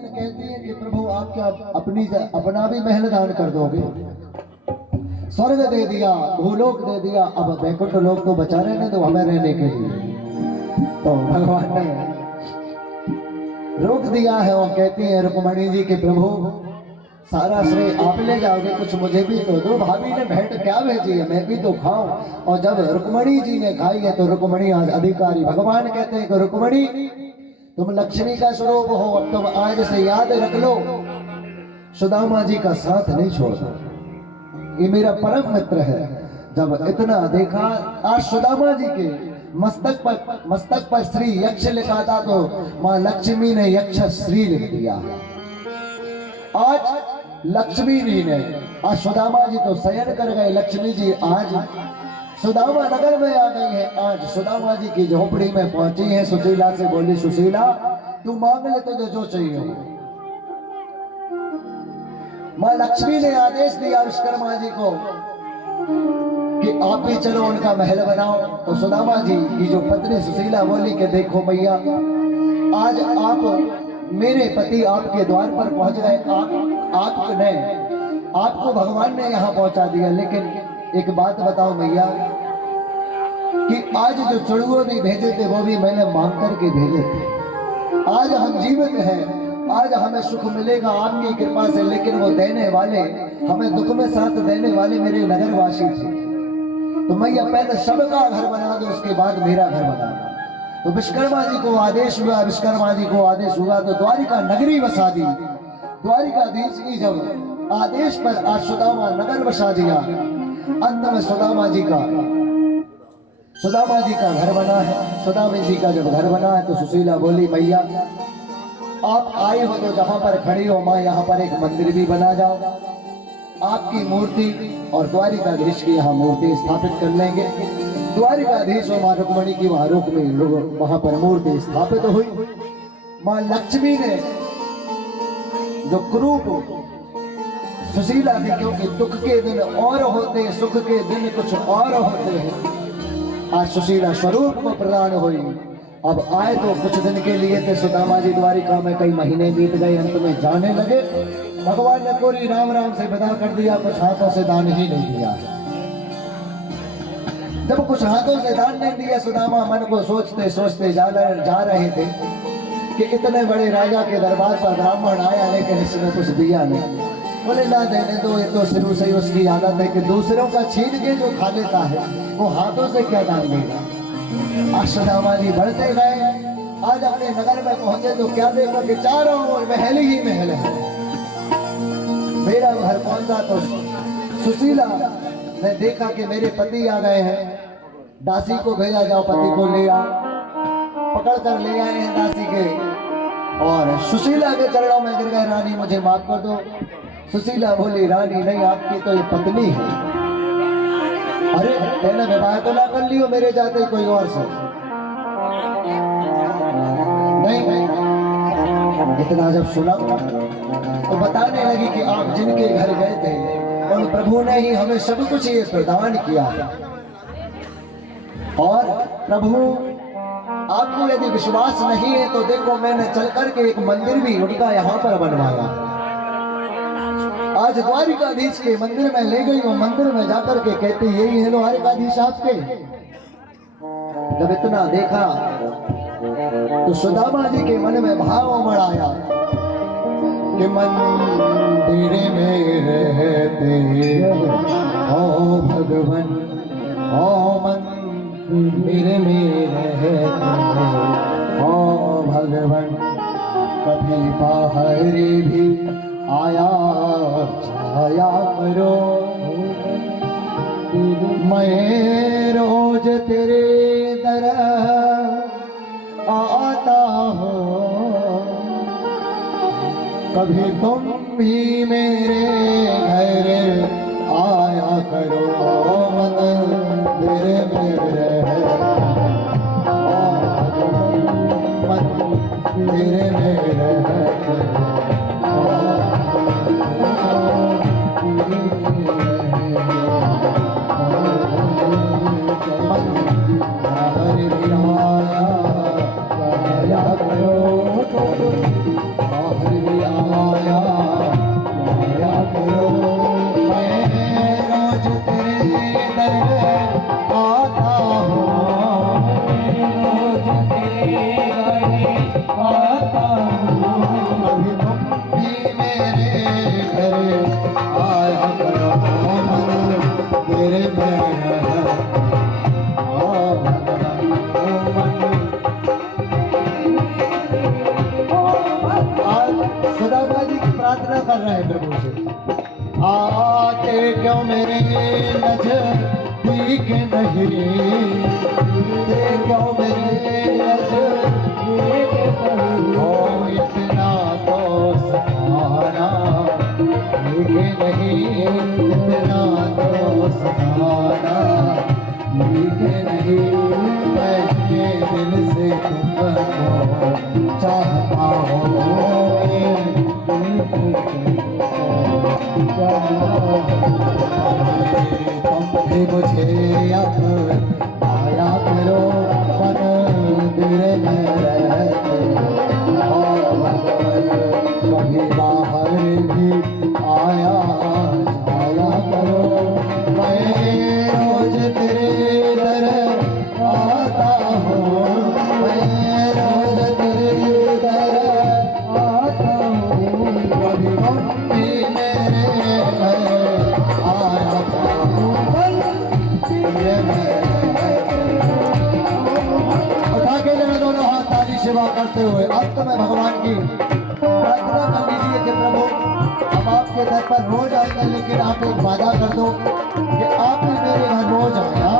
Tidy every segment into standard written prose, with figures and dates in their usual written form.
कहती है कि प्रभु आप क्या अपना भी महल दान कर दोगे? स्वर्ग दे दिया, भूलोक दे दिया, अब वैकुंठ लोक तो बचा रहने दो हमें रहने के लिए। तो भगवान ने रोक दिया है। वो कहती है रुक्मणी जी के प्रभु सारा श्रेय आप ले जाओगे, कुछ मुझे भी तो दो। भाभी ने भेंट क्या भेजी है, मैं भी तो खाऊं। और जब रुक्मणी जी ने खाई है तो रुक्मणी आज अधिकारी। भगवान कहते हैं कि रुक्मणी तुम लक्ष्मी का स्वरूप हो, अब तुम आज से याद रख लो सुदामा जी का साथ नहीं छोड़ो, ये मेरा परम मित्र है। जब इतना देखा, आज सुदामा जी के मस्तक पर श्री यक्ष लिखा था तो मां लक्ष्मी ने यक्ष श्री लिख दिया। आज लक्ष्मी जी ने, आज सुदामा जी तो शयन कर गए, लक्ष्मी जी आज सुदामा नगर में आ गई है। आज सुदामा जी की झोपड़ी में पहुंची है। सुशीला से बोली, सुशीला तू मांग ले तुझे जो चाहिए। मां लक्ष्मी ने आदेश दिया विश्वकर्मा जी को कि आप भी चलो उनका महल बनाओ। तो सुदामा जी की जो पत्नी सुशीला बोली कि देखो भैया, आज आप मेरे पति आपके द्वार पर पहुंच गए, आपको भगवान ने यहाँ पहुंचा दिया। लेकिन एक बात बताओ भैया कि आज जो चुड़ुए भी भेजे थे वो भी मैंने मांग करके भेजे थे। आज हम जीवित हैं, आज हमें सुख मिलेगा आपकी कृपा से, लेकिन वो देने वाले, हमें दुख में साथ देने वाले मेरे नगरवासी थे। तो मैया पहले सबका घर बना दो, उसके बाद मेरा घर बना दो। तो विश्वकर्मा जी को आदेश हुआ, विश्वकर्मा जी को आदेश हुआ तो द्वारिका नगरी बसा दी। द्वारिकाधीश की जब आदेश पर आज सुदामा नगर बसा दिया। अंत में सुदामा जी का घर बना है। सुदामा जी का जब घर बना है तो सुशीला बोली, मैया आप आए हो तो जहां पर खड़ी हो मां यहाँ पर एक मंदिर भी बना जाओ, आपकी मूर्ति और द्वारिकाधीश की यहाँ मूर्ति स्थापित कर लेंगे। द्वारिकाधीश और मां रुक्मणी की वहां पर मूर्ति स्थापित हुई। मां लक्ष्मी ने जो क्रूप सुशीला थी, क्योंकि दुख के दिन और होते हैं, सुख के दिन कुछ और होते हैं, आज सुशीला स्वरूप को प्रदान हुई। अब आए तो कुछ दिन के लिए थे सुदामा जी द्वारिका में, कई महीने बीत गए, अंत में जाने लगे। भगवान ने पूरी राम राम से विदा कर दिया, कुछ हाथों से दान ही नहीं दिया। जब कुछ हाथों से दान नहीं दिया, सुदामा मन को सोचते सोचते जा रहे थे कि इतने बड़े राजा के दरबार पर ब्राह्मण आया, लेकिन इसने कुछ दिया नहीं। बोले ना देने दो, ये तो शुरू से ही उसकी आदत है कि दूसरों का छीन के जो खा लेता है वो हाथों से क्या दान देगा। आज सुदामा जी बढ़ते गए, आज अपने नगर में पहुंचे तो क्या देखा कि चारों ओर महल ही महल है। मेरा घर पहुंचा तो सुशीला ने देखा कि मेरे पति आ गए हैं। दासी को भेजा, जाओ पति को ले आओ। पकड़ कर ले आए हैं दासी के, और सुशीला के चरणों में गिर गए, रानी मुझे माफ कर दो। सुशीला बोली, रानी नहीं, आपकी तो ये पत्नी है। अरे मैंने विवाह तो ना कर लियो मेरे जाते कोई और से? नहीं। इतना जब सुना तो बताने लगी कि आप जिनके घर गए थे उन प्रभु ने ही हमें सब कुछ ये प्रदान किया है। और प्रभु आपको यदि विश्वास नहीं है तो देखो, मैंने चल करके एक मंदिर भी उनका यहाँ पर बनवाया। आज द्वारिकाधीश के मंदिर में ले गई, वो मंदिर में जाकर के कहती, यही है द्वारिकाधीश आपके। जब इतना देखा तो सुदामा जी के मन में भाव उमड़ आया कि मंदिर में रहते हो भगवान, ओ मंदिर में रहते हो भगवान, कभी बाहर भी आया छाया करो, मैं रोज तेरे दर आता हूँ, कभी तुम भी मेरे घर आया करो, मंदिर में मंदिर में करो आज सुदामा जी की प्रार्थना कर रहे हैं प्रभु से, आते क्यों मेरे नजदीक नहीं, क्यों मेरे नजदीक नहीं, ओ इतना तो सहारा नहीं, इतना तो सहारा नहीं, मैं दिल से तुमको चाहता हूँ, तुम भी मुझे अब आया करो, मंदिर में रहते और कभी बाहर भी आया जाया करो, मैं रोज तेरे दर आता हूँ, मैं रोज तेरे दर आता हूँ, कभी मम्मी मेरे घर आया हूँ, उठा के लेना दोनों हाथ ताली सेवा करते हुए अंत में भगवान की प्रार्थना कर लीजिए कि प्रभु हम आपके दर पर रोज आएंगे, लेकिन आप एक वादा कर दो कि आप ही मेरे घर रोज आया,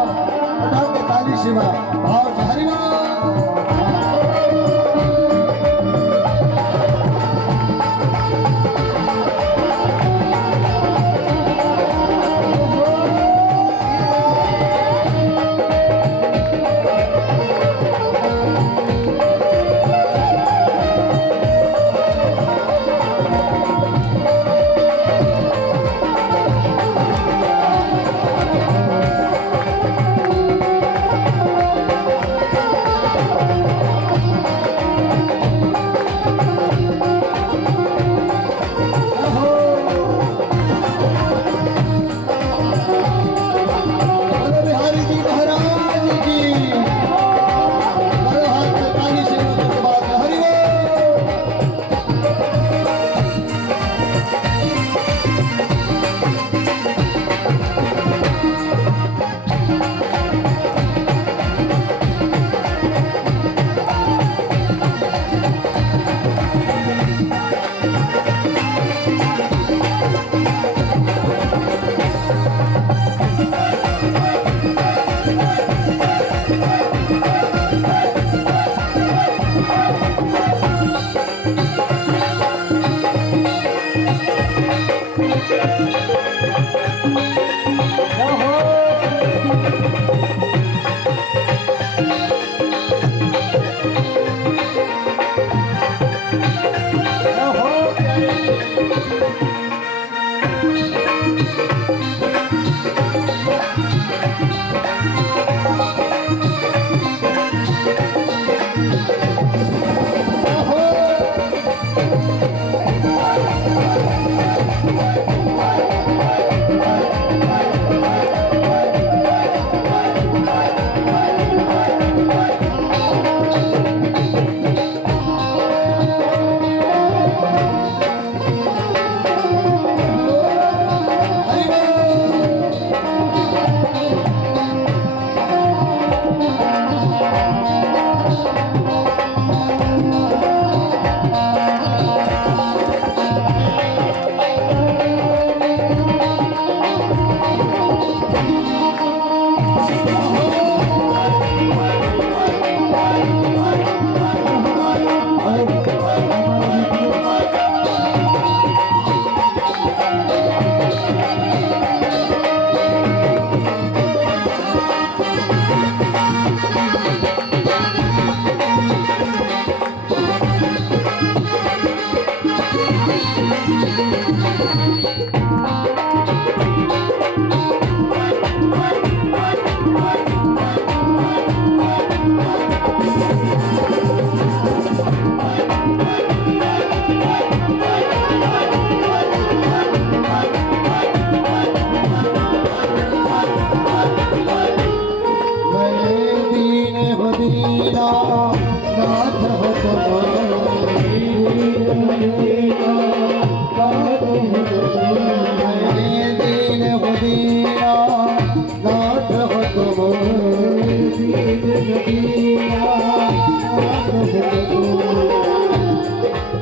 उठा के ताली सेवा भाव से हरि बोल।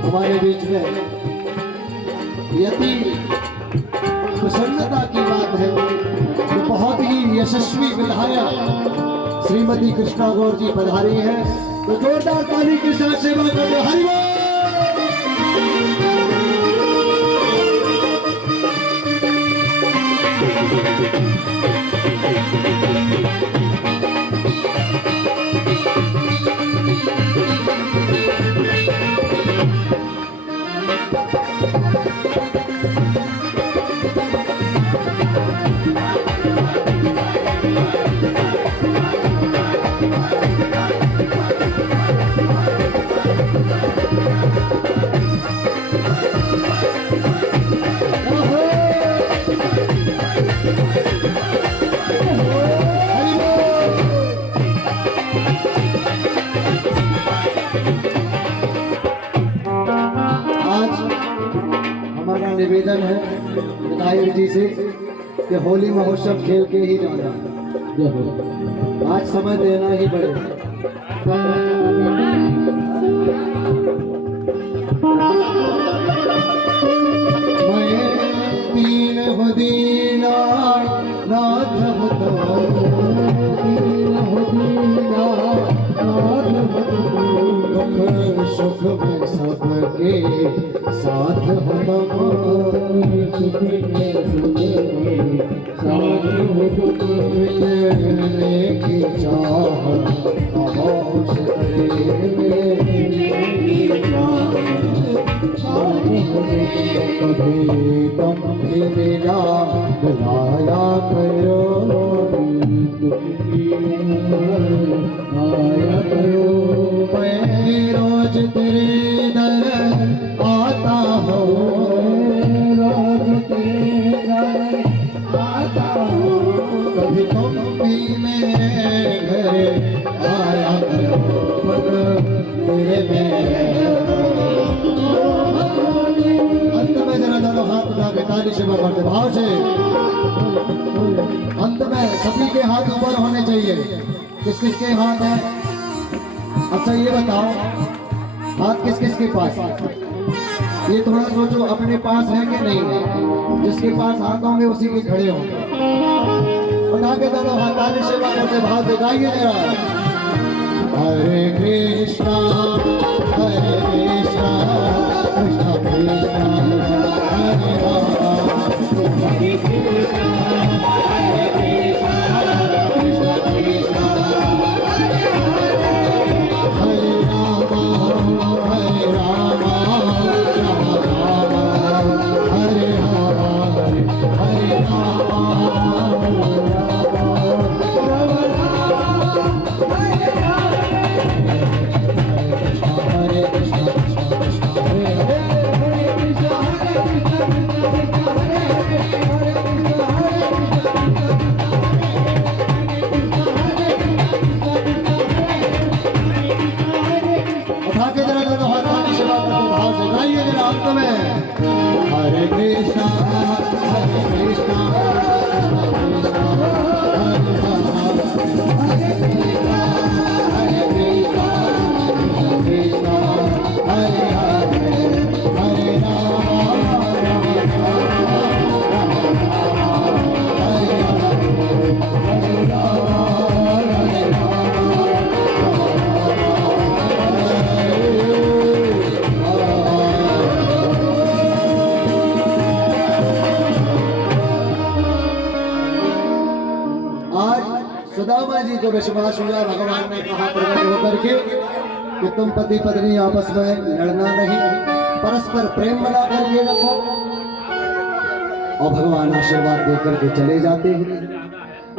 हमारे बीच में यति प्रसन्नता की बात है कि बहुत ही यशस्वी विधायक श्रीमती कृष्णा गौर जी पधारी है, तो जोरदार ताली के साथ सेवा करते हरि बोल। निवेदन है विधायक जी से कि होली महोत्सव खेल के ही जाना, आज समय देना ही पड़ेगा। मैं दीन हो दीना नाथ हो तो दीन हो दीना नाथ हो दुख सुख में सबके साथ हो सुख में साथ हो मिलने की चाह खामोश कभी तुम भी मेरा बुलाया करो आया करो, मैं रोज तेरे दर आता हूँ, रोज तेरे दर आता हूँ, कभी तुम भी मेरे घर आया करो, तेरे में अंत में जरा दोनों हाथ उठा के ताली सेवा करते भाव से। अंत में सभी के हाथ ऊपर होने चाहिए। किस किस के हाथ है? अच्छा ये बताओ, हाथ किस किस के पास है? ये थोड़ा सोचो अपने पास है कि नहीं है। जिसके पास हाथ होंगे उसी के खड़े होंगे। उठा के दोनों हाथ ताली सेवा करते भाव से गाइए जरा। हरे कृष्णा कृष्णा कृष्णा हरे राम, हरे कृष्णा सुदामा जी को विश्वास हुआ, भगवान ने कहा प्रकट होकर के कि तुम पति पत्नी आपस में लड़ना नहीं, परस्पर प्रेम बना करके रखो। और भगवान आशीर्वाद देकर के चले जाते हैं।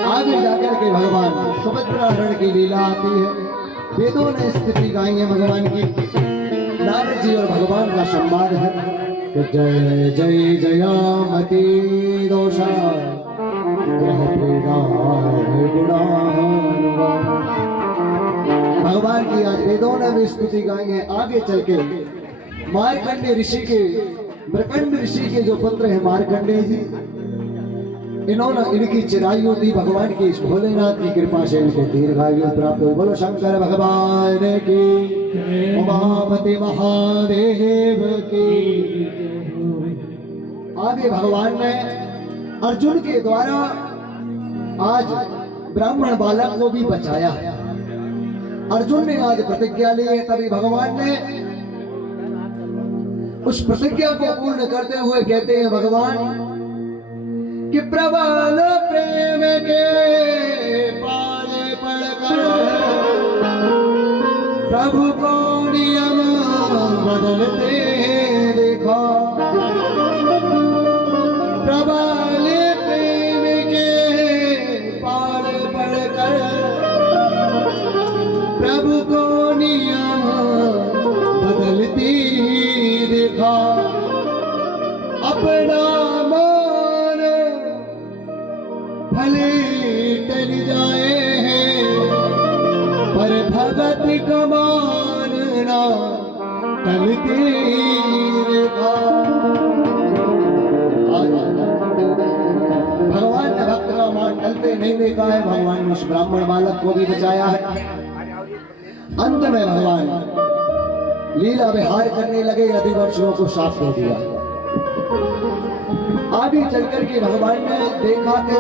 आगे जाकर के भगवान सुभद्रा हरण की लीला आती है। वेदों ने स्थिति गाई है भगवान की। नारद जी और भगवान का संवाद है कि जय जय जयामती दोषा भगवान की आज वेदों ने भी स्तुति गाई है। आगे चल के मार्कंडेय ऋषि के, मृकंड ऋषि के जो पुत्र है मार्कंडेय जी, इन्होंने इनकी चिरायु दी। भगवान की भोलेनाथ की कृपा से इनको दीर्घायु प्राप्त हुई। बोलो शंकर भगवान की। उमापति महादेव की। आगे भगवान ने अर्जुन के द्वारा आज ब्राह्मण बालक को भी बचाया। अर्जुन ने आज प्रतिज्ञा ली है, तभी भगवान ने उस प्रतिज्ञा को पूर्ण करते हुए कहते हैं भगवान कि प्रबल प्रेम के पाले पड़कर प्रभु को नियम बदलते देखा। प्रबल प्रेम के पाले पड़कर प्रभु को नियम बदलती देखा। अपना मान भले टल जाए पर भगत का मानना टलती देखा। भगवान ने भक्त का मान टलते नहीं देखा है। भगवान ने उस ब्राह्मण बालक को भी बचाया है। अंत में भगवान लीला विहार करने लगे, यदुवंशियों को शाप दे दिया। आगे चलकर के भगवान ने देखा कि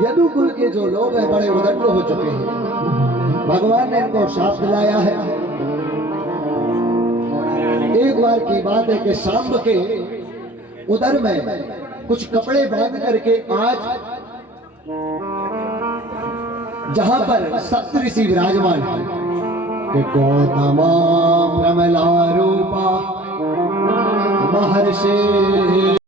यदुकुल के जो लोग हैं बड़े उदंड हो चुके हैं। भगवान ने इनको शाप दिलाया है। एक बार की बात है कि सांब के उदर में कुछ कपड़े बांध करके आज जहां पर सप्त ऋषि विराजमान है कि गौतमा प्रमला रूपा महर्षि